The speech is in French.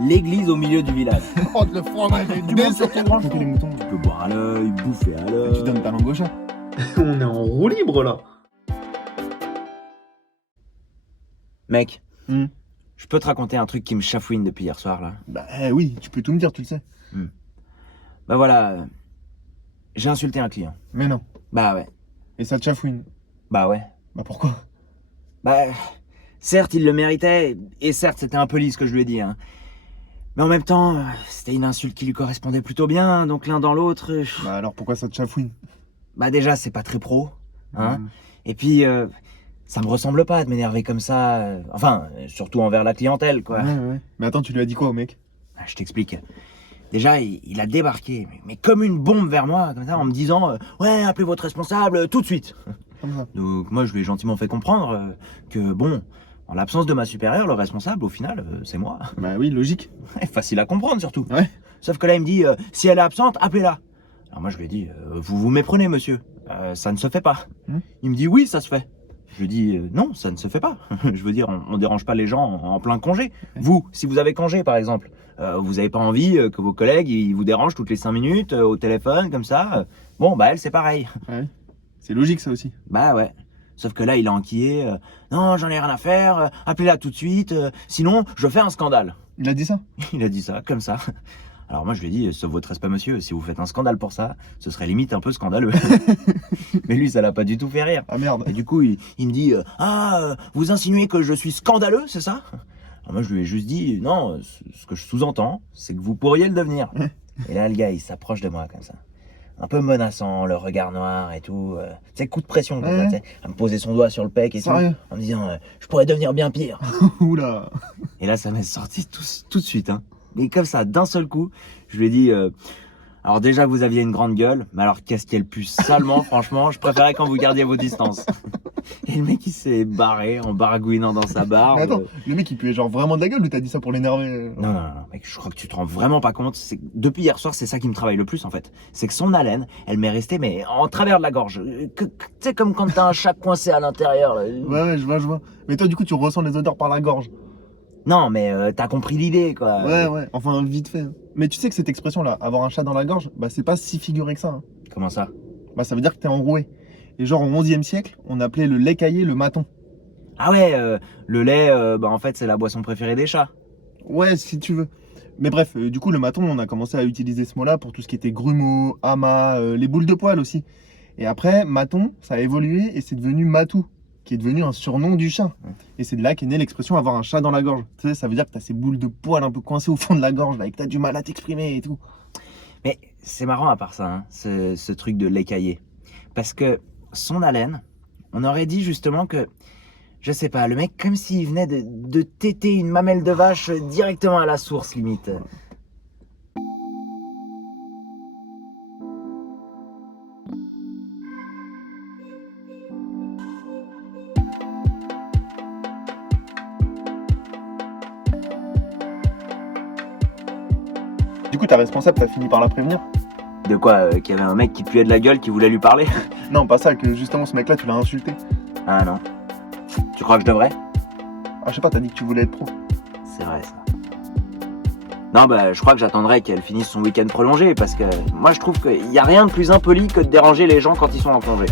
l'église au milieu du village. Oh, le fromage est Tu montes sur tes branches les moutons. Tu peux boire à l'œil, bouffer à l'œil. Tu donnes ta langue au chat. On est en roue libre là. Mec, Hmm. je peux te raconter un truc qui me chafouine depuis hier soir là. Bah oui, tu peux tout me dire, tu le sais. Bah voilà, j'ai insulté un client. Mais non. Bah ouais, Et ça te chafouine. bah ouais. Bah pourquoi? Bah, certes, il le méritait, et certes, c'était un peu lisse ce que je lui ai dit, hein. Mais en même temps, c'était une insulte qui lui correspondait plutôt bien, donc l'un dans l'autre, Bah alors pourquoi ça te chafouine? bah déjà, c'est pas très pro, hein. Hmm. Et puis, ça me ressemble pas de m'énerver comme ça, enfin, surtout envers la clientèle, quoi. Ouais. Mais attends, tu lui as dit quoi au mec? Ah, je t'explique. Déjà, il a débarqué, mais comme une bombe vers moi, comme ça, en me disant ouais, appelez votre responsable tout de suite. Comme ça. Donc moi, je lui ai gentiment fait comprendre que bon, en l'absence de ma supérieure, le responsable, au final, c'est moi. Bah oui, logique. Facile à comprendre surtout. Ouais. Sauf que là, il me dit si elle est absente, appelez-la. Alors moi, je lui ai dit vous vous méprenez, monsieur. Ça ne se fait pas. Il me dit oui, ça se fait. Je lui dis non, ça ne se fait pas. Je veux dire, on dérange pas les gens en plein congé. Vous, si vous avez congé, par exemple, vous n'avez pas envie que vos collègues ils vous dérangent toutes les 5 minutes au téléphone, comme ça. Bon, bah elle, c'est pareil. Ouais. C'est logique ça aussi. Bah ouais. Sauf que là, il a enquillé non, j'en ai rien à faire, appelez-la tout de suite, sinon, je fais un scandale. Il a dit ça? Il a dit ça, comme ça. Alors moi, je lui ai dit, sauf votre respect, monsieur, si vous faites un scandale pour ça, ce serait limite un peu scandaleux. Mais lui, ça l'a pas du tout fait rire. Ah merde. Et du coup, il me dit vous insinuez que je suis scandaleux, c'est ça? Alors moi, je lui ai juste dit non, ce que je sous-entends, c'est que vous pourriez le devenir. Et là, le gars, il s'approche de moi comme ça. Un peu menaçant, le regard noir et tout. Tu sais, coup de pression, comme ça, tu sais, à me poser son doigt sur le pec et Sérieux? tout. En me disant je pourrais devenir bien pire. Oula. Et là, ça m'est sorti tout de suite. Hein. Mais comme ça, d'un seul coup, je lui ai dit alors déjà, vous aviez une grande gueule, mais alors qu'est-ce qu'elle pue salement, franchement, je préférais quand vous gardiez vos distances. Et le mec, il s'est barré en baragouinant dans sa barbe. Mais attends, le mec il puait genre vraiment de la gueule ou t'as dit ça pour l'énerver? Non, mec, je crois que tu te rends vraiment pas compte. C'est que depuis hier soir, c'est ça qui me travaille le plus en fait. C'est que son haleine, elle m'est restée, mais en travers de la gorge. Tu sais, comme quand t'as un chat coincé à l'intérieur. Là. Ouais, je vois. Mais toi du coup tu ressens les odeurs par la gorge. Non, mais t'as compris l'idée, quoi. Ouais, enfin vite fait. Mais tu sais que cette expression là, avoir un chat dans la gorge, bah c'est pas si figuré que ça. Hein. Comment ça? Bah ça veut dire que t'es enroué. Et genre au 11e siècle, on appelait le lait caillé le maton. Ah ouais, le lait, bah en fait, c'est la boisson préférée des chats. Ouais, si tu veux. Mais bref, du coup le maton, on a commencé à utiliser ce mot-là pour tout ce qui était grumeaux, amas, les boules de poil aussi. Et après, maton, ça a évolué et c'est devenu matou, qui est devenu un surnom du chat. Et c'est de là qu'est née l'expression avoir un chat dans la gorge. Tu sais, ça veut dire que t'as ces boules de poil un peu coincées au fond de la gorge là, et que t'as du mal à t'exprimer et tout. Mais c'est marrant à part ça, hein, ce truc de lait caillé. Parce que son haleine, on aurait dit justement que, je sais pas, le mec comme s'il venait de téter une mamelle de vache directement à la source limite. Du coup, ta responsable, t'as fini par la prévenir? De quoi qu'il y avait un mec qui puait de la gueule qui voulait lui parler? Non, pas ça, que justement ce mec-là, tu l'as insulté. Ah non. Tu crois que je devrais? Ah, je sais pas, t'as dit que tu voulais être pro. C'est vrai ça. Non, bah je crois que j'attendrai qu'elle finisse son week-end prolongé parce que moi je trouve qu'il n'y a rien de plus impoli que de déranger les gens quand ils sont en congé.